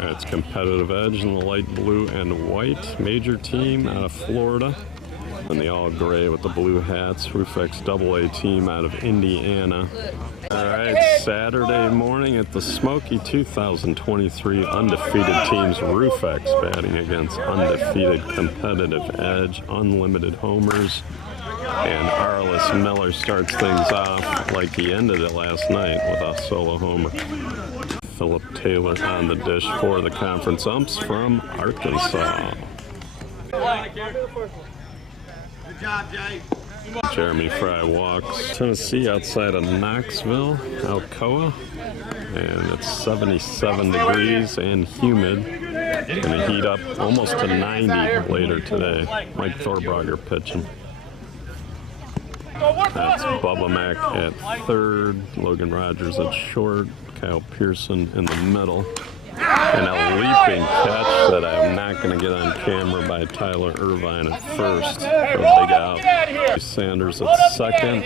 It's competitive edge in the light blue and white. Major team out of Florida. And the all gray with the blue hats. Roofx AA team out of Indiana. All right, Saturday morning at the Smoky 2023 undefeated teams. Roofx batting against undefeated competitive edge, unlimited homers. And Arliss Miller starts things off like he ended it last night with a solo homer. Philip Taylor on the dish for the conference umps from Arkansas. Good job, Jay. Jeremy Fry walks. Tennessee outside of Knoxville, Alcoa. And it's 77 degrees and humid. Gonna heat up almost to 90 later today. Mike Thorbrogger pitching. That's Bubba Mack at third, Logan Rogers at short, Kyle Pearson in the middle, and a leaping catch that I'm not going to get on camera by Tyler Irvine at first. A big out. Sanders at second,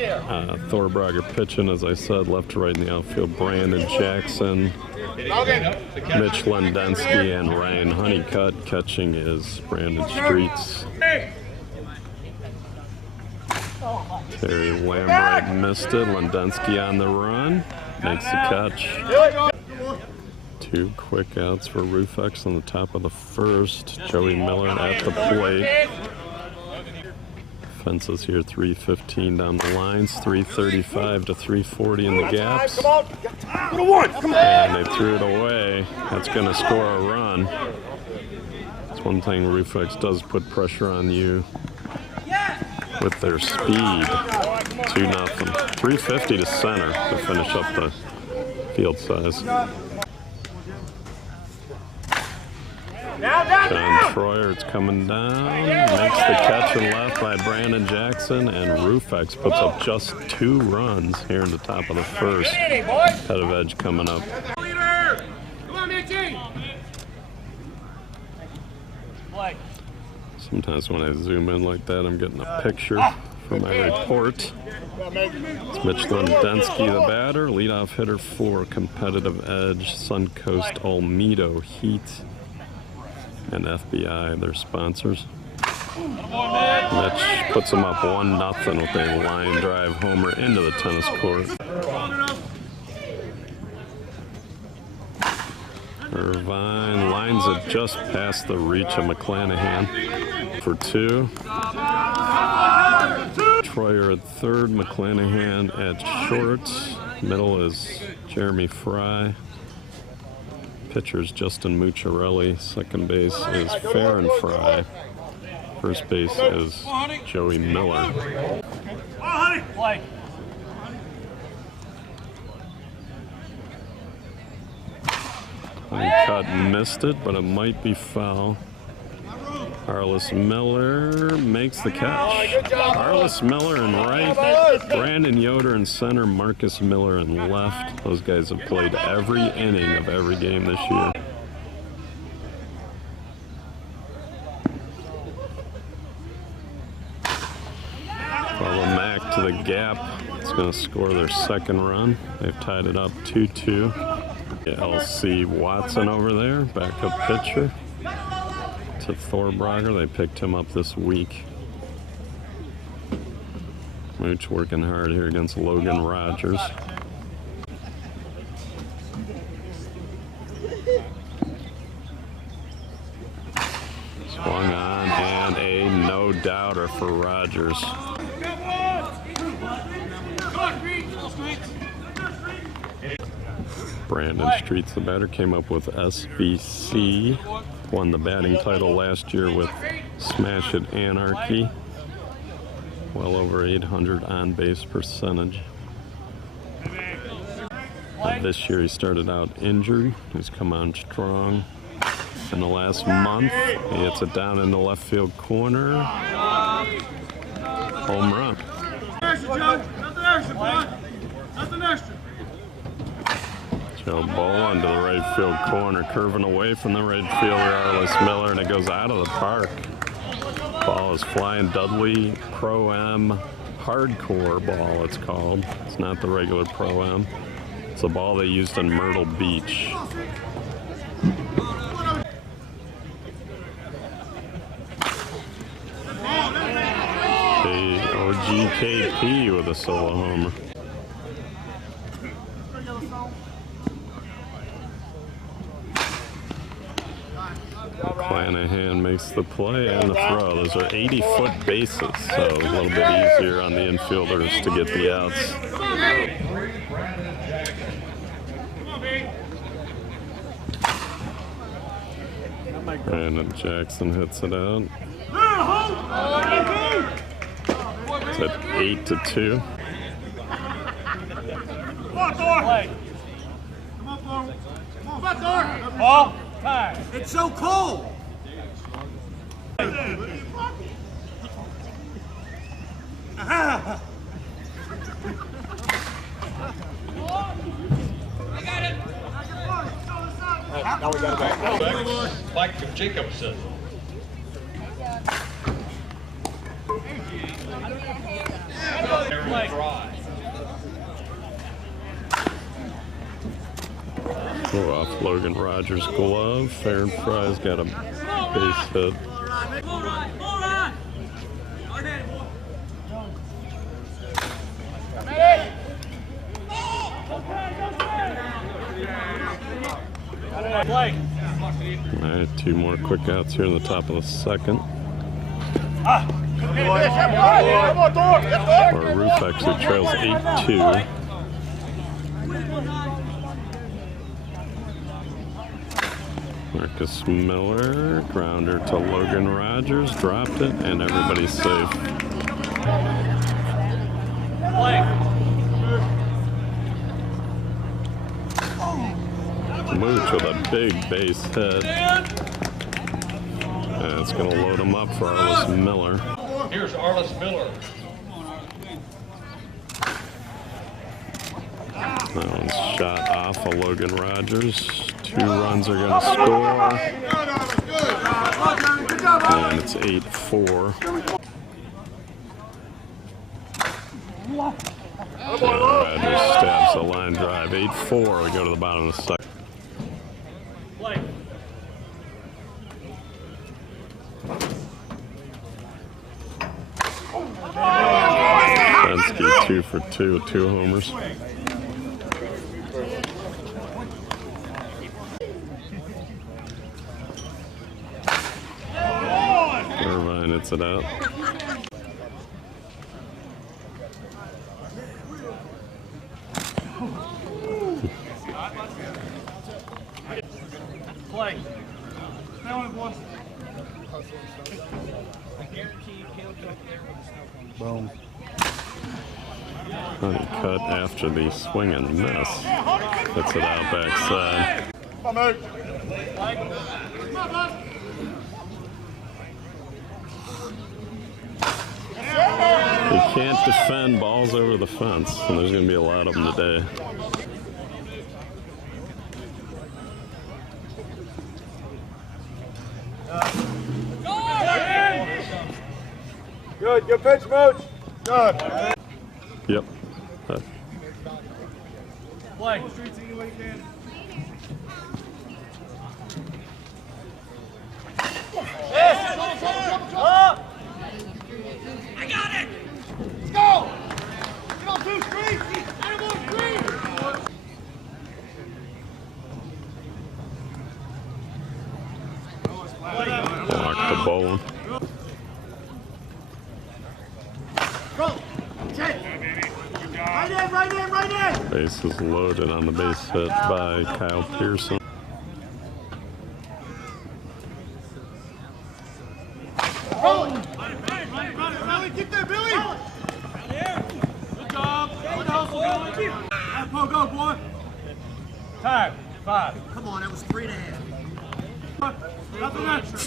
Thorbrogger pitching, as I said, left to right in the outfield. Brandon Jackson, Mitch Lendensky, and Ryan Honeycutt. Catching is Brandon Streets. Terry Lambright missed it. Lendensky on the run. Makes the catch. Two quick outs for Roofx on the top of the first. Joey Miller at the plate. Fences here 3:15 down the lines. 3:35 to 3:40 in the gaps. And they threw it away. That's going to score a run. That's one thing Roofx does, put pressure on you with their speed. 2-0. 350 to center to finish up the field size. John Troyer, it's coming down. Makes the catch and left by Brandon Jackson, and Roofx puts up just 2 runs here in the top of the first. Competitive edge coming up. Sometimes when I zoom in like that, I'm getting a picture for my report. It's Mitch Lendensky, the batter, leadoff hitter for competitive edge, Suncoast Olmedo Heat, and FBI, their sponsors. Mitch puts them up 1-0 with a line drive homer into the tennis court. Irvine lines it just past the reach of McClanahan for 2. Troyer at third, McClanahan at short. Middle is Jeremy Fry. Pitcher's Justin Mucciarelli. Second base is Farron Fry. First base is Joey Miller. Cut missed it, but it might be foul. Arliss Miller makes the catch. Arliss Miller in right, Brandon Yoder in center, Marcus Miller in left. Those guys have played every inning of every game this year. Follow Mack to the gap. It's going to score their second run. They've tied it up 2-2. LC Watson over there, backup pitcher to Thorbrogger. They picked him up this week. Mooch working hard here against Logan Rogers. Swung on, and a no-doubter for Rogers. Brandon Streets, the batter, came up with SBC. Won the batting title last year with Smash It Anarchy. Well over 800 on-base percentage. This year he started out injured. He's come on strong. In the last month, he hits it down in the left field corner. Home run. Nothing extra. Joe Bowen to the right field corner, curving away from the right fielder, Arliss Miller, and it goes out of the park. Ball is flying. Dudley Pro-M hardcore ball, it's called. It's not the regular Pro-M. It's a ball they used in Myrtle Beach. KP with a solo homer. Clanahan makes the play and the throw. Those are 80-foot bases, so a little bit easier on the infielders to get the outs. Brandon Jackson hits it out. It's at 8-2. Ball. It's so cold. Now we got to go. Like Jacobson. Off Logan Rogers' glove. Farron Fry's got a base hit. All right, 2 more quick outs here in the top of the second. Or Roofx who trails 8-2. Marcus Miller, grounder to Logan Rogers, dropped it, and everybody's safe. Mooch with a big base hit. And it's going to load him up for Arliss Miller. Here's Arliss Miller. That one's shot off of Logan Rogers. 2 runs are going to score. And it's 8-4. Rogers stabs the line drive. 8-4. We go to the bottom of the second. Pensky 2 for 2 with 2 homers. Irvine hits it out. Play. Boom. Honey cut after the swing and miss. Hits it out backside. He can't defend balls over the fence, and there's going to be a lot of them today. Good pitch, Mooch. Good. Yep. Play. I got it. Let's go. Get on 2 streets. Get on 3. Block the ball. Right in. Base is loaded on the base hit by Kyle Pearson. Get there, Billy. Good job. Good hustle, Billy. Go, boy. Time. 5. Come on, that was 3.5. Nothing extra.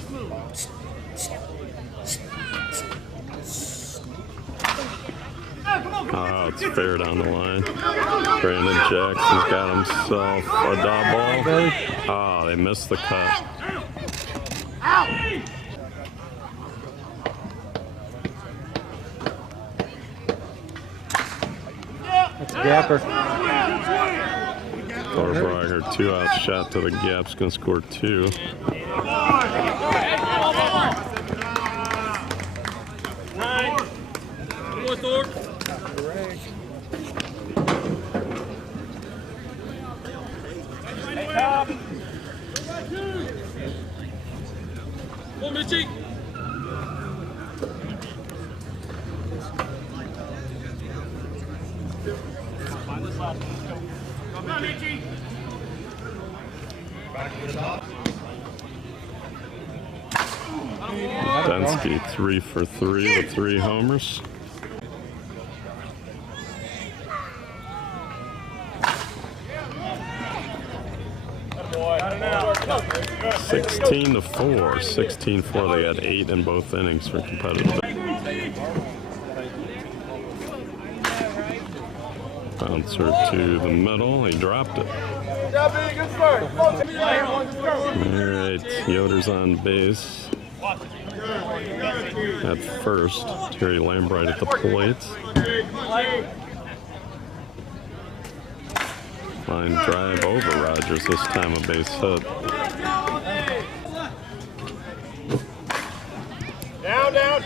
Oh, it's fair down the line. Brandon Jackson's got himself a dot ball. Oh, they missed the cut. That's a gapper. Thorberger, 2-out shot to the gap's going to score 2. Thor. Go, Mitchie. Come on, Mitchie. Condensed 3 for 3 with 3 homers. Boy. 16-4. 16-4. They had 8 in both innings for competitive. Bouncer to the middle. He dropped it. Alright, Yoder's on base. At first, Terry Lambright at the plate. Line drive over Rogers, this time a base hit. Down, down.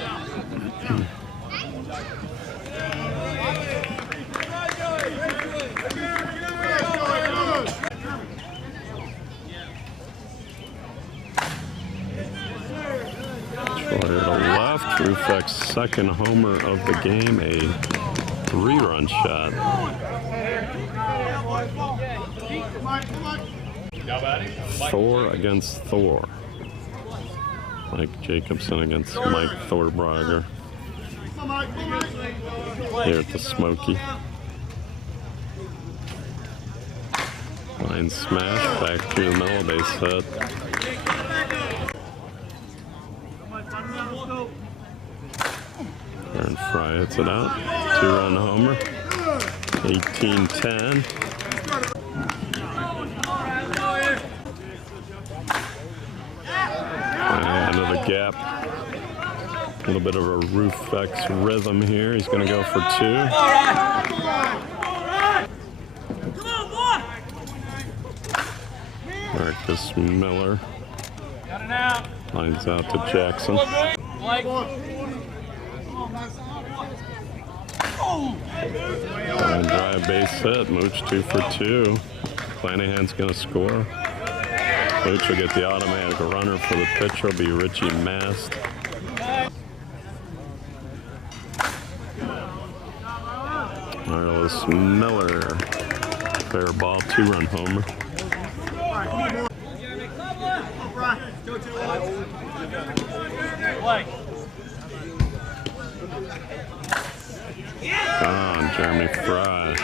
Troyer to left. Roofx second homer of the game, a 3-run shot. 4 against Thor. Mike Jacobson against Mike Thorbrogger here at the Smoky. Line smash, back through the middle, base hit. Aaron Fry hits it out. 2-run homer. 18-10. Into the gap. A little bit of a Roofx rhythm here. He's going to go for 2. Marcus Miller lines out to Jackson. Line drive, base hit. Mooch 2 for 2. Flanagan's going to score. Mooch will get the automatic runner for the pitcher. Will be Richie Mast. Marlis Miller. Fair ball, 2-run homer. Gone, Jeremy Fry.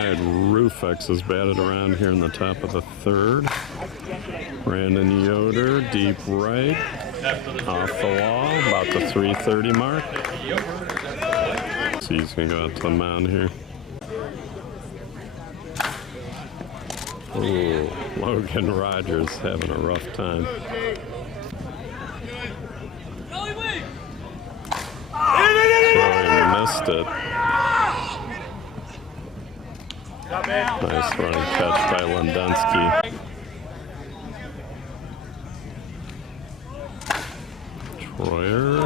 Roofx is batted around here in the top of the 3rd. Brandon Yoder, deep right, off the wall, about the 3:30 mark. So he's going to go out to the mound here. Ooh, Logan Rogers having a rough time. So he missed it. Nice running catch by Lendensky. Troyer,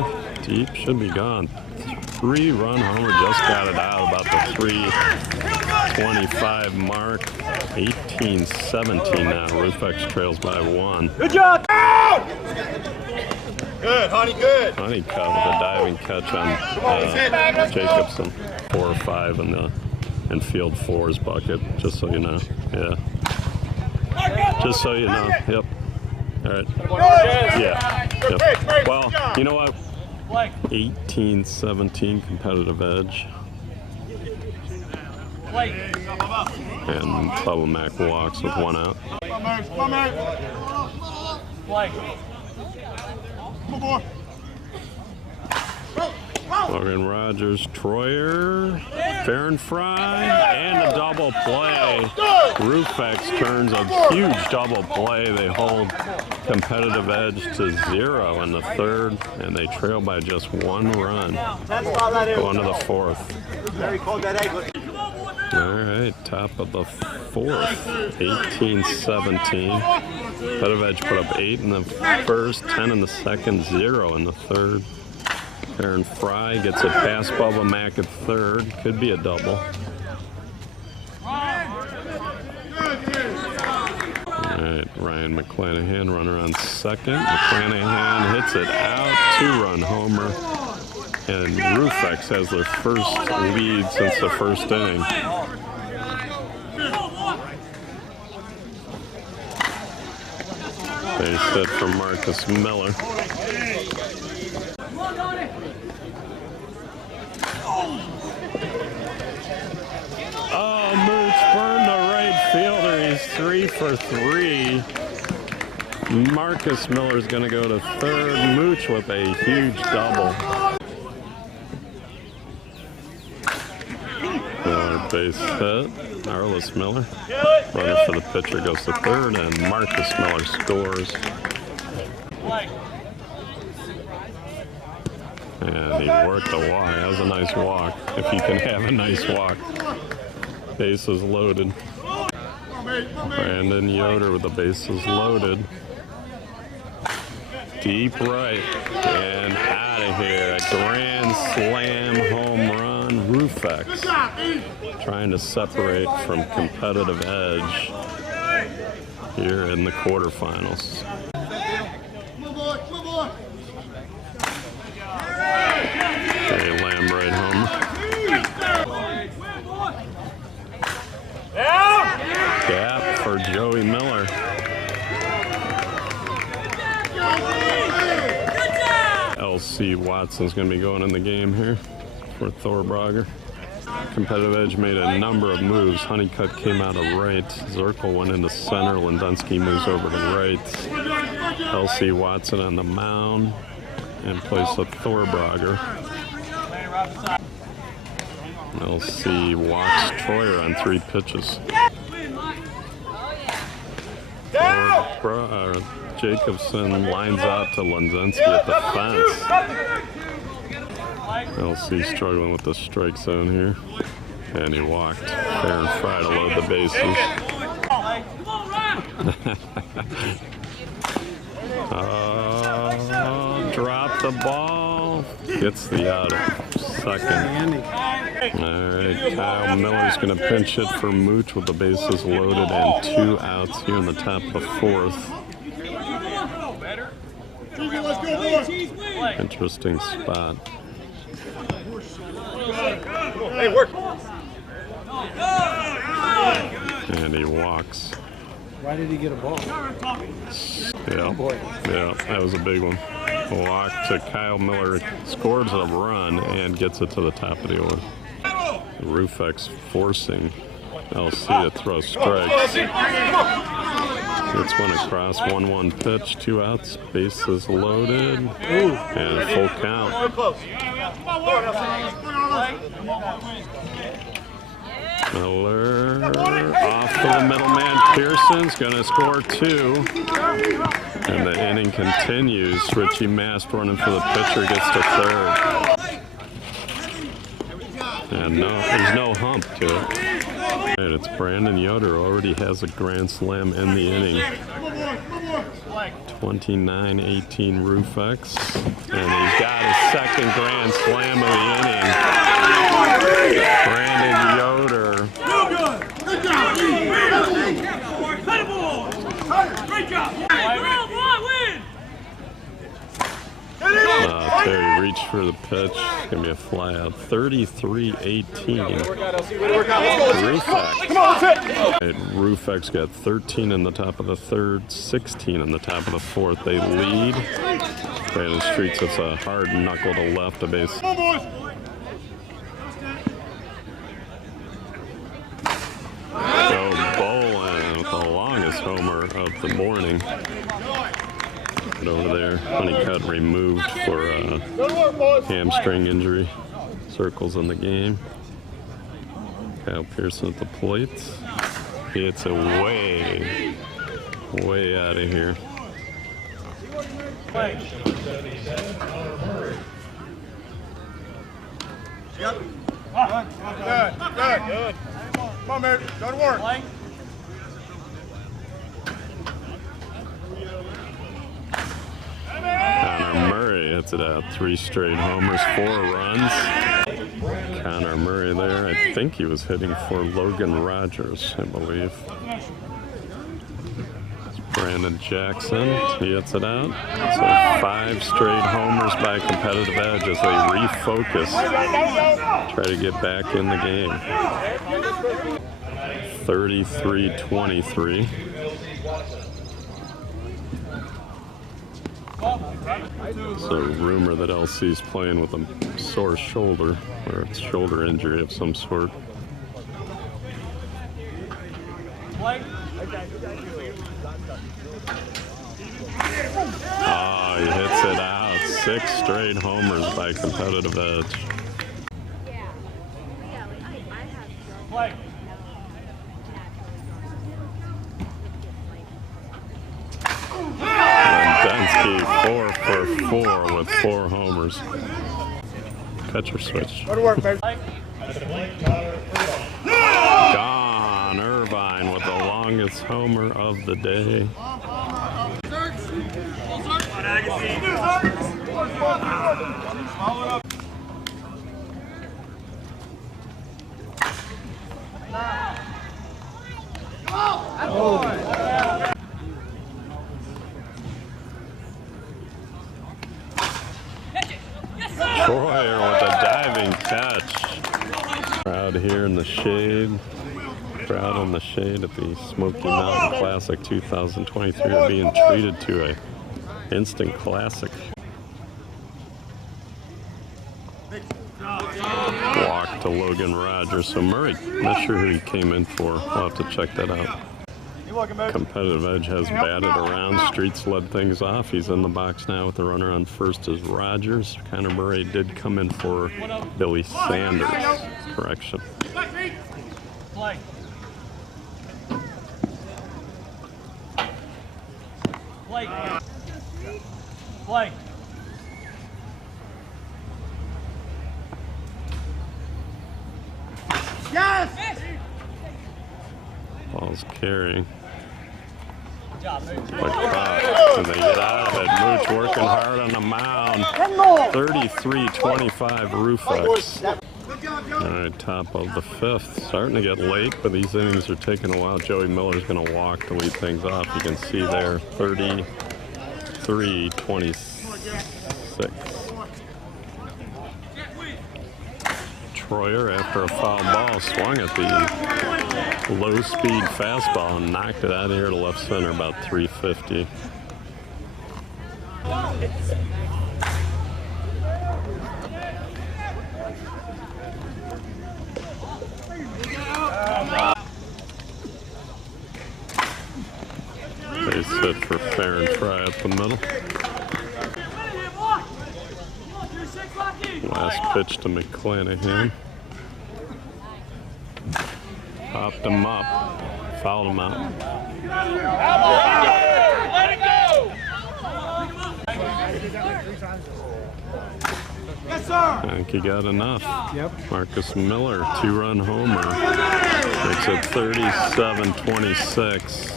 deep, should be gone. 3-run homer, just got it out about the 3:25 mark. 18-17 now. Roofx trails by 1. Good job! Good, Honey, good. Honey caught with a diving catch on Jacobson. 4 or 5 in the field 4's bucket, just so you know. Yeah. Just so you know. Yep. All right. Yeah. Yep. Well, you know what? 18-17 competitive edge. And Bubba Mack walks with 1 out. Logan Rogers, Troyer, fair and Fry, and a double play. Roofx turns a huge double play. They hold competitive edge to 0 in the 3rd, and they trail by just 1 run. Going to the 4th. All right, top of the 4th, 18-17. Competitive edge put up 8 in the 1st, 10 in the 2nd, 0 in the 3rd. Aaron Fry gets it past Bubba Mack at 3rd. Could be a double. All right, Ryan McClanahan, runner on second. McClanahan hits it out, 2-run homer. And Roofx has their first lead since the first inning. Base hit from Marcus Miller. Oh, Mooch burned the right fielder. He's 3 for 3. Marcus Miller's going to go to third. Mooch with a huge double. Miller base hit. Arliss Miller. Runner for the pitcher goes to third, and Marcus Miller scores. And he worked the walk. That was a nice walk, if you can have a nice walk. Bases loaded. Brandon Yoder with the bases loaded. Deep right and out of here. A grand slam home run. Roofx trying to separate from competitive edge here in the quarterfinals. Jay Lambright home. Gap for Joey Miller. LC Watson's going to be going in the game here for Thorbrogger. Competitive edge made a number of moves. Honeycutt came out of right. Zirkle went into center. Lindunski moves over to right. LC Watson on the mound in place of Thorbrogger. LC walks Troyer on 3 pitches. Jacobson lines out to Lindunski at the fence. LC struggling with the strike zone here. And he walked fair and fry to load the bases. Drop the ball. Gets the out at second. All right, Kyle Miller's going to pinch it for Mooch with the bases loaded and 2 outs here in the top of the 4th. Interesting spot. Hey, work. And he walks. Why did he get a ball? Yeah, that was a big one. Walk to Kyle Miller, scores a run and gets it to the top of the order. Roofx forcing LC to throw strikes. Gets one across, 1-1 pitch, 2 outs, bases loaded, and full count. Miller off to the middleman. Pearson's going to score 2. And the inning continues. Richie Mast running for the pitcher, gets to third. And there's no hump to it. And it's Brandon Yoder, already has a grand slam in the inning. 29-18 Roofx. And he's got his second grand slam of the inning. Brandon Yoder. Great job. Terry reached for the pitch. It's going to be a fly out. 33-18. Roofx got 13 in the top of the 3rd, 16 in the top of the 4th. They lead. Brandon Streets hits a hard knuckle to left of base. Joe Bolin with the longest homer of the morning. Over there, Honeycutt removed for a hamstring injury. Circles in the game. Kyle Pearson at the plate. He hits it way out of here. Yep. Good. Come on, man. Go to work. Connor Murray hits it out. 3 straight homers, 4 runs. Connor Murray there. I think he was hitting for Logan Rogers, I believe. It's Brandon Jackson, he hits it out. So 5 straight homers by Competitive Edge as they refocus, try to get back in the game. 33-23. So rumor that LC's playing with a sore shoulder, or a shoulder injury of some sort. Oh, he hits it out. 6 straight homers by Competitive Edge. Condensed 4 for 4 with 4 homers. Catcher switch. Gone. Irvine with the longest homer of the day. Troyer with a diving catch. Crowd here in the shade. Crowd in the shade at the Smoky Mountain Classic 2023 are being treated to a instant classic. Walk to Logan Rogers. So Murray, not sure who he came in for. We'll have to check that out. Competitive Edge has batted around. Streets led things off. He's in the box now with the runner on first is Rogers. Connor Murray did come in for Billy Sanders. Correction. Play. Play. Play. Yes! Ball's carrying. Good job, Mooch. And they get out of it. Mooch working hard on the mound. 33-25 Roofx. All right, top of the 5th. Starting to get late, but these innings are taking a while. Joey Miller's going to walk to lead things off. You can see there, 33-26. Troyer, after a foul ball, swung at the low-speed fastball and knocked it out of here to left center, about 350. Base hit for fair and try up the middle. Last pitch to McClanahan. Popped him up, fouled him out. Let it go! Yes, sir! I think he got enough. Yep. Marcus Miller, 2-run homer. Makes it 37-26.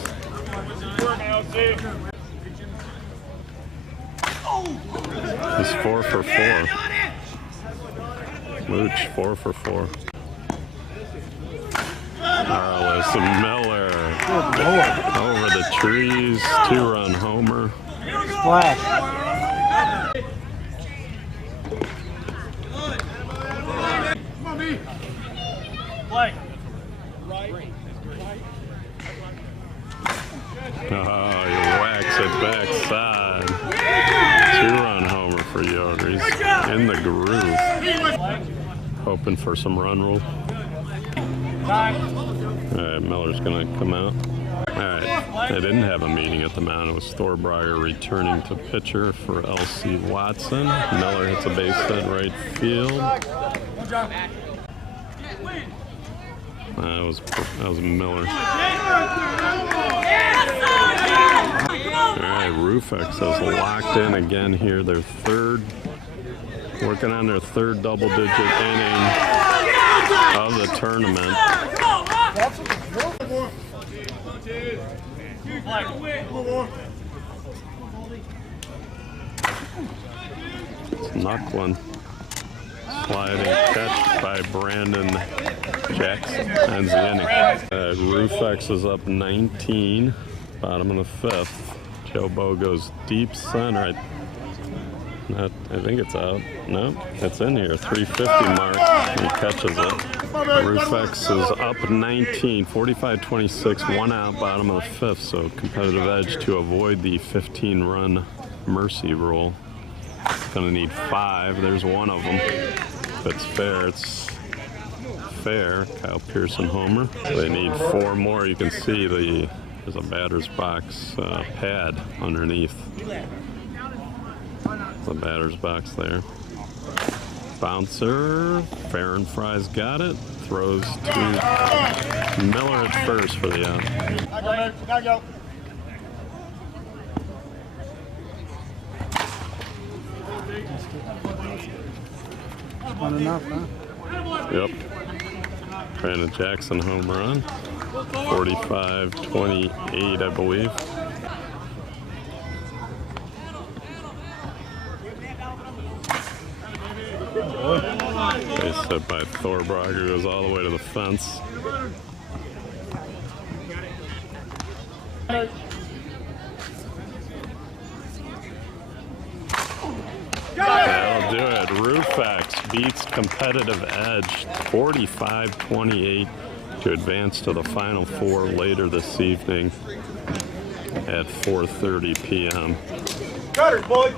He's 4 for 4. Mooch, 4 for 4. Carlos Miller over the trees, 2-run homer. Splash. Play. Oh, he whacks it backside. 2-run homer for Yoder. He's in the groove. Hoping for some run rule. All right, Miller's going to come out. All right, they didn't have a meeting at the mound. It was Thorbrier returning to pitcher for LC Watson. Miller hits a base hit right field. That was Miller. All right, Roofx has locked in again here. Their working on their 3rd double-digit inning of the tournament. It's Knucklin. Sliding catch by Brandon Jackson ends the inning. Roofx is up 19. Bottom of the fifth. Joe Bo goes deep center. I think it's out. No, it's in here. 350 mark. He catches it. Roofx is up 19, 45-26, 1 out, bottom of the fifth. So competitive edge to avoid the 15-run mercy rule. It's going to need 5. There's one of them. If it's fair, it's fair. Kyle Pearson homer. They need 4 more. You can see there's a batter's box pad underneath the batter's box there. Bouncer, Farron Fry's got it. Throws to Miller at first for the out. Go. Not enough, huh? Yep. Brandon Jackson home run. 45-28, I believe. Base hit by Thorbrogger, goes all the way to the fence. That'll do it. Roofx beats competitive edge 45-28 to advance to the Final Four later this evening at 4:30 p.m. Cutters, boy.